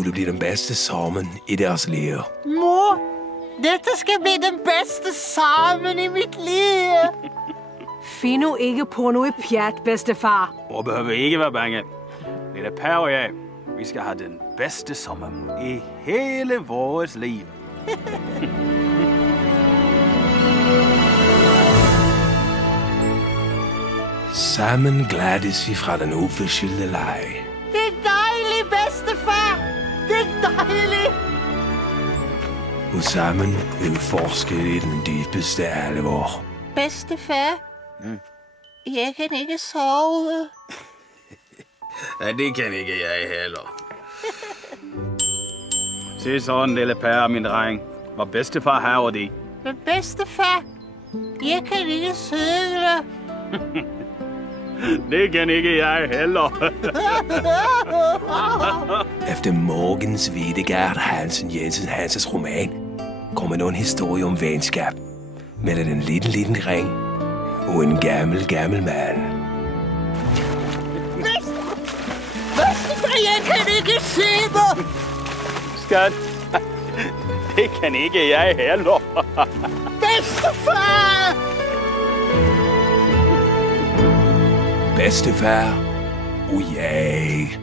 skulle blive den bedste sommer i deres liv. Mor, dette skal blive den bedste sommer i mit liv. Find nu ikke på noget pjat, bedstefar. Mor behøver ikke være bange. Lille Per og jeg, vi skal have den bedste sommer i hele vores liv. Sammen glædes vi fra den uforskyldte leg. Det er dejligt, bedstefar. Det er dejligt. Og sammen vil vi forske i den dybeste alvor. Bedstefar, jeg kan ikke sove. Ja, det kan ikke jeg heller. Se sådan, lille Per, min dreng. Hvor bedstefar her og det. Men bedstefar, jeg kan ikke cykle. Det kan ikke jeg heller. Efter Morgens Videgaard Hansen Jensen Hansens roman kommer nu en historie om venskab mellem en liten ring og en gammel mand. Bedstefar, jeg kan ikke se mig. Skat, det kan ikke jeg heller. Bedstefar! Bedstefar, oh yeah.